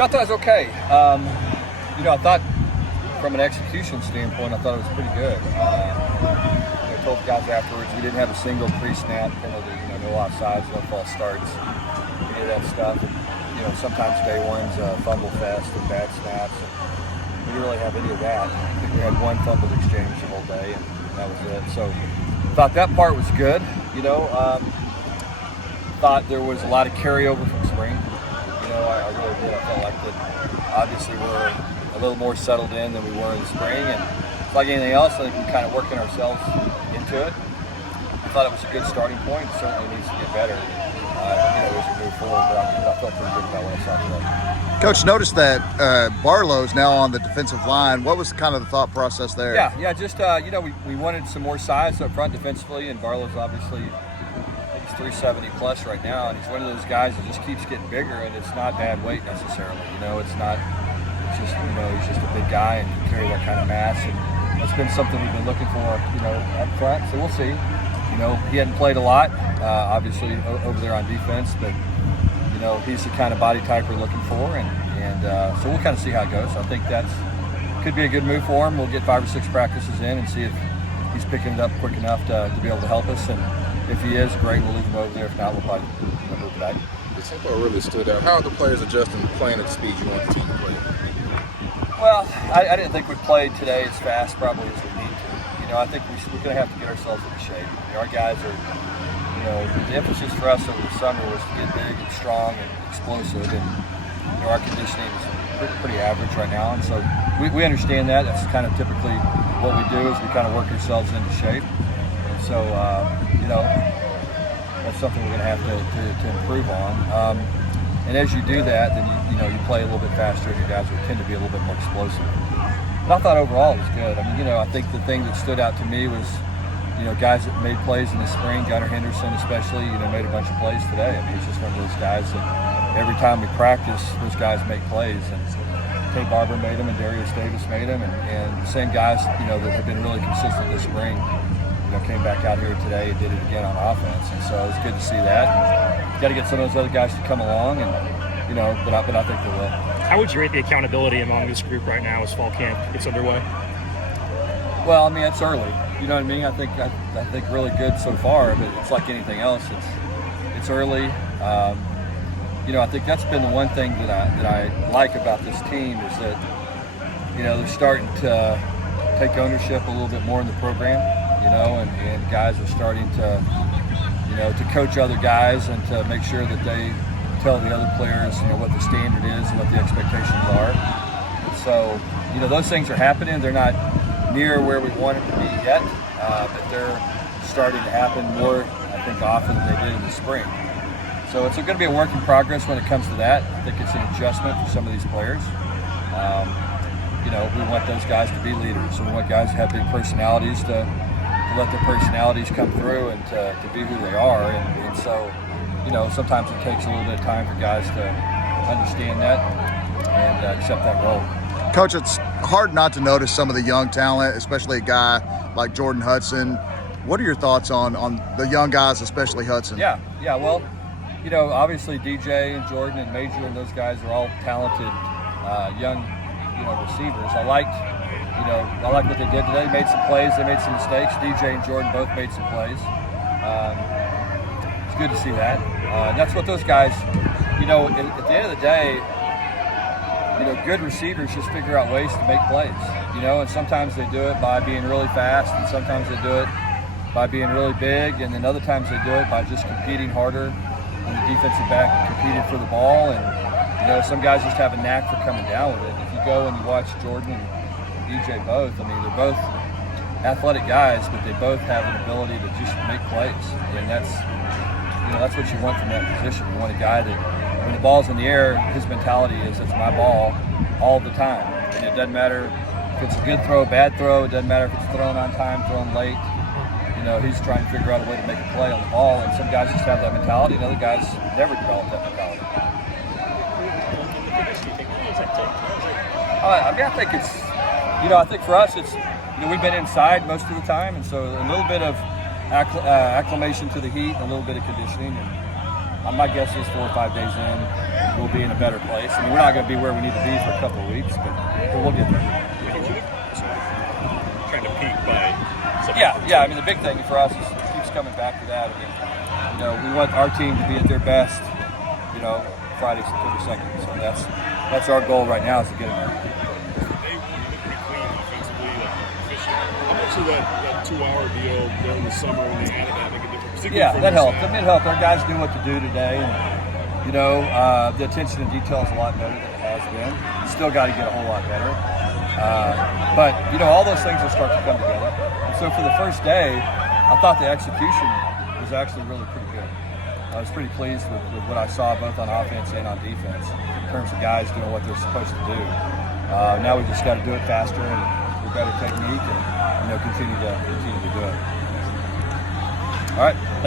I thought it was okay. I thought from an execution standpoint, I thought it was pretty good. I told the guys afterwards we didn't have a single pre-snap penalty, no offsides, no false starts, any of that stuff. And, sometimes day one's a fumble fest and bad snaps. And we didn't really have any of that. I think we had one fumbled exchange the whole day, and that was it. So thought that part was good. Thought there was a lot of carryover from spring. I really did. I felt like that obviously we're a little more settled in than we were in the spring, and like anything else, I think we're kind of working ourselves into it. I thought it was a good starting point. It certainly needs to get better as we move forward, but I felt pretty good about what I saw today. Coach, noticed that Barlow's now on the defensive line. What was kind of the thought process there? Yeah, just we wanted some more size up front defensively, and Barlow's obviously, I think he's 370 plus right now, and he's one of those guys that just keeps getting bigger, and it's not bad weight necessarily. It's not. It's just he's just a big guy and can carry that kind of mass, and that's been something we've been looking for, up front. So we'll see. He hadn't played a lot, obviously over there on defense, but he's the kind of body type we're looking for, and so we'll kind of see how it goes. I think that's could be a good move for him. We'll get 5 or 6 practices in and see if he's picking it up quick enough to be able to help us. And if he is, great, we'll leave him over there. If not, we'll probably move it back. The tempo really stood out. How are the players adjusting to playing at the speed you want the team to play? Well, I didn't think we played today as fast probably as we need to. I think we're going to have to get ourselves into shape. Our guys are, the emphasis for us over the summer was to get big and strong and explosive, and our conditioning is pretty average right now, and so we understand that. That's kind of typically what we do is we kind of work ourselves into shape, and so that's something we're going to have to improve on. And as you do that, then you play a little bit faster, and your guys will tend to be a little bit more explosive. But I thought overall it was good. I think the thing that stood out to me was, guys that made plays in the spring, Gunnar Henderson especially, made a bunch of plays today. He's just one of those guys that every time we practice, those guys make plays. And Tay Barber made them, and Darius Davis made them, and the same guys, that have been really consistent this spring, came back out here today and did it again on offense. And so it was good to see that. Got to get some of those other guys to come along, and but I think they will. How would you rate the accountability among this group right now as fall camp gets underway? Well, it's early. You know what I mean? I think really good so far, but it's like anything else. It's early. I think that's been the one thing that I like about this team is that they're starting to take ownership a little bit more in the program. And guys are starting to coach other guys and to make sure that they tell the other players, what the standard is and what the expectations are. So, those things are happening. They're not near where we want them to be yet, but they're starting to happen more, I think, often than they did in the spring. So it's going to be a work in progress when it comes to that. I think it's an adjustment for some of these players. We want those guys to be leaders. We want guys to have big personalities to let their personalities come through and to be who they are. And so, sometimes it takes a little bit of time for guys to understand that and accept that role. Coach, it's hard not to notice some of the young talent, especially a guy like Jordan Hudson. What are your thoughts on the young guys, especially Hudson? Yeah. Well, obviously DJ and Jordan and Major and those guys are all talented young, receivers. I liked what they did today. They made some plays. They made some mistakes. DJ and Jordan both made some plays. It's good to see that. That's what those guys, at the end of the day, good receivers just figure out ways to make plays, and sometimes they do it by being really fast, and sometimes they do it by being really big, and then other times they do it by just competing harder when the defensive back competed for the ball. And, some guys just have a knack for coming down with it. If you go and you watch Jordan and DJ both, they're both athletic guys, but they both have an ability to just make plays, and that's what you want from that position. You want a guy that, when the ball's in the air, his mentality is, it's my ball all the time. And it doesn't matter if it's a good throw, a bad throw. It doesn't matter if it's thrown on time, thrown late. He's trying to figure out a way to make a play on the ball. And some guys just have that mentality, and other guys never develop that mentality. I think it's, I think for us, it's, we've been inside most of the time, and so a little bit of acclimation to the heat, a little bit of conditioning, and my guess is 4 or 5 days in, we'll be in a better place. I mean, we're not going to be where we need to be for a couple of weeks, but we'll get there. Trying to peak by September. Yeah. I mean, the big thing for us is it keeps coming back to that. I mean, you know, we want our team to be at their best, you know, Friday, September 2nd. So that's our goal right now, is to get them there. How much of that 2-hour deal during the summer when they added that make a difference? Yeah, that helped. It helped. Our guys knew what to do today, and you know, the attention to detail is a lot better than it has been. Still got to get a whole lot better, but you know, all those things will start to come together. And so for the first day, I thought the execution was actually really pretty good. I was pretty pleased with what I saw both on offense and on defense in terms of guys doing what they're supposed to do. Now we just got to do it faster and with better technique, and you know, continue to do it. All right.